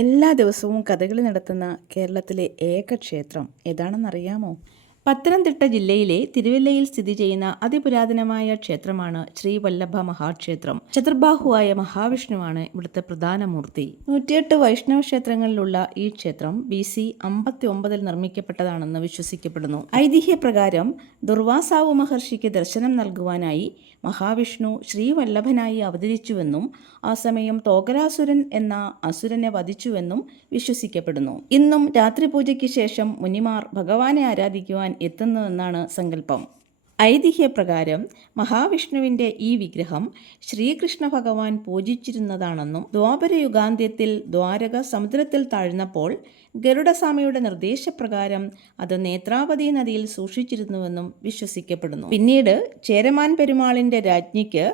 എല്ലാ ദിവസവും കഥകളി നടത്തുന്ന കേരളത്തിലെ ഏക ക്ഷേത്രം ഏതാണെന്നറിയാമോ? പത്തനംതിട്ട ജില്ലയിലെ തിരുവല്ലയിൽ സ്ഥിതി ചെയ്യുന്ന അതിപുരാതനമായ ക്ഷേത്രമാണ് ശ്രീവല്ലഭ മഹാക്ഷേത്രം. ചതുർബാഹുവായ മഹാവിഷ്ണുവാണ് ഇവിടുത്തെ പ്രധാന മൂർത്തി. 108 വൈഷ്ണവ ക്ഷേത്രങ്ങളിലുള്ള ഈ ക്ഷേത്രം BC 59 നിർമ്മിക്കപ്പെട്ടതാണെന്ന് വിശ്വസിക്കപ്പെടുന്നു. ഐതിഹ്യപ്രകാരം ദുർവാസാവു മഹർഷിക്ക് ദർശനം നൽകുവാനായി മഹാവിഷ്ണു ശ്രീവല്ലഭനായി അവതരിച്ചുവെന്നും ആ സമയം തോകരാസുരൻ എന്ന അസുരനെ വധിച്ചുവെന്നും വിശ്വസിക്കപ്പെടുന്നു. ഇന്നും രാത്രി പൂജയ്ക്ക് ശേഷം മുനിമാർ ഭഗവാനെ ആരാധിക്കുവാൻ എത്തുന്നുവെന്നാണ് സങ്കല്പം. ഐതിഹ്യപ്രകാരം മഹാവിഷ്ണുവിൻ്റെ ഈ വിഗ്രഹം ശ്രീകൃഷ്ണ ഭഗവാൻ പൂജിച്ചിരുന്നതാണെന്നും ദ്വാപരയുഗാന്ത്യത്തിൽ ദ്വാരക സമുദ്രത്തിൽ താഴ്ന്നപ്പോൾ ഗരുഡസ്വാമിയുടെ നിർദ്ദേശപ്രകാരം അത് നേത്രാവതി നദിയിൽ സൂക്ഷിച്ചിരുന്നുവെന്നും വിശ്വസിക്കപ്പെടുന്നു. പിന്നീട് ചേരമാൻ പെരുമാളിൻ്റെ രാജ്ഞിക്ക്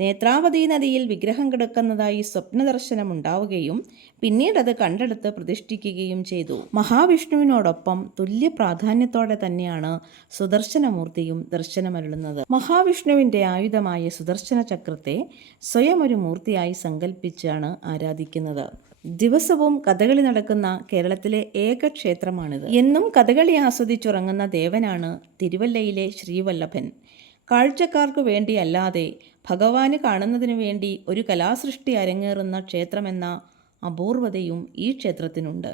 നേത്രാവതി നദിയിൽ വിഗ്രഹം കിടക്കുന്നതായി സ്വപ്നദർശനമുണ്ടാവുകയും പിന്നീട് അത് കണ്ടെടുത്ത് പ്രതിഷ്ഠിക്കുകയും ചെയ്തു. മഹാവിഷ്ണുവിനോടൊപ്പം തുല്യ പ്രാധാന്യത്തോടെ തന്നെയാണ് സുദർശനമൂർത്തിയും ദർശനമരുളുന്നത്. മഹാവിഷ്ണുവിൻ്റെ ആയുധമായ സുദർശന ചക്രത്തെ സ്വയം ഒരു മൂർത്തിയായി സങ്കല്പിച്ചാണ് ആരാധിക്കുന്നത്. ദിവസവും കഥകളി നടക്കുന്ന കേരളത്തിലെ ഏക ക്ഷേത്രമാണിത്. എന്നും കഥകളി ആസ്വദിച്ചുറങ്ങുന്ന ദേവനാണ് തിരുവല്ലയിലെ ശ്രീവല്ലഭൻ. കാഴ്ചക്കാർക്ക് വേണ്ടിയല്ലാതെ ഭഗവാന് കാണുന്നതിനു വേണ്ടി ഒരു കലാസൃഷ്ടി അരങ്ങേറുന്ന ക്ഷേത്രമെന്ന അപൂർവതയും ഈ ക്ഷേത്രത്തിനുണ്ട്.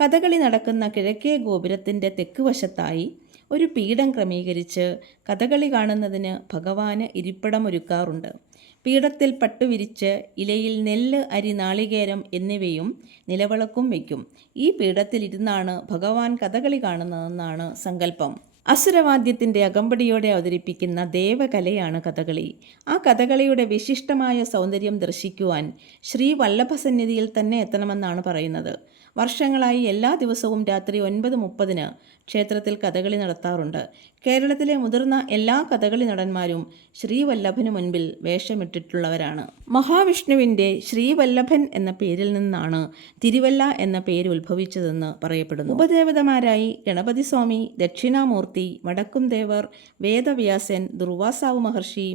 കഥകളി നടക്കുന്ന കിഴക്കേ ഗോപുരത്തിൻ്റെ തെക്ക് വശത്തായി ഒരു പീഠം ക്രമീകരിച്ച് കഥകളി കാണുന്നതിന് ഭഗവാന് ഇരിപ്പിടമൊരുക്കാറുണ്ട്. പീഠത്തിൽ പട്ടുവിരിച്ച് ഇലയിൽ നെല്ല്, അരി, നാളികേരം എന്നിവയും നിലവിളക്കും വയ്ക്കും. ഈ പീഠത്തിലിരുന്നാണ് ഭഗവാൻ കഥകളി കാണുന്നതെന്നാണ് സങ്കല്പം. അസുരവാദ്യത്തിൻ്റെ അകമ്പടിയോടെ അവതരിപ്പിക്കുന്ന ദേവകലയാണ് കഥകളി. ആ കഥകളിയുടെ വിശിഷ്ടമായ സൗന്ദര്യം ദർശിക്കുവാൻ ശ്രീവല്ലഭസന്നിധിയിൽ തന്നെ എത്തണമെന്നാണ് പറയുന്നത്. വർഷങ്ങളായി എല്ലാ ദിവസവും രാത്രി 9:30 ക്ഷേത്രത്തിൽ കഥകളി നടത്താറുണ്ട്. കേരളത്തിലെ മുതിർന്ന എല്ലാ കഥകളി നടന്മാരും ശ്രീവല്ലഭന് മുൻപിൽ വേഷമിട്ടിട്ടുള്ളവരാണ്. മഹാവിഷ്ണുവിൻ്റെ ശ്രീവല്ലഭൻ എന്ന പേരിൽ നിന്നാണ് തിരുവല്ല എന്ന പേര് ഉത്ഭവിച്ചതെന്ന് പറയപ്പെടുന്നു. ഉപദേവതമാരായി ഗണപതി സ്വാമി, ദക്ഷിണാമൂർത്തി, വടക്കുംദേവർ, വേദവ്യാസൻ, ദുർവാസാവു മഹർഷി,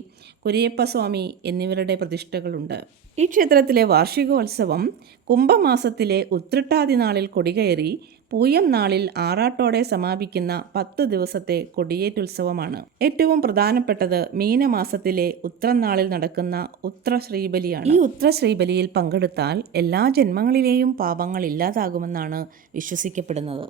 കുര്യപ്പസ്വാമി എന്നിവരുടെ പ്രതിഷ്ഠകളുണ്ട്. ഈ ക്ഷേത്രത്തിലെ വാർഷികോത്സവം കുംഭമാസത്തിലെ ഉത്രട്ടാതി നാളിൽ കൊടികയറി പൂയം നാളിൽ ആറാട്ടോടെ സമാപിക്കുന്ന 10 ദിവസത്തെ കൊടിയേറ്റുത്സവമാണ്. ഏറ്റവും പ്രധാനപ്പെട്ടത് മീനമാസത്തിലെ ഉത്രനാളിൽ നടക്കുന്ന ഉത്രശ്രീബലിയാണ്. ഈ ഉത്രശ്രീബലിയിൽ പങ്കെടുത്താൽ എല്ലാ ജന്മങ്ങളിലെയും പാപങ്ങൾ ഇല്ലാതാകുമെന്നാണ് വിശ്വസിക്കപ്പെടുന്നത്.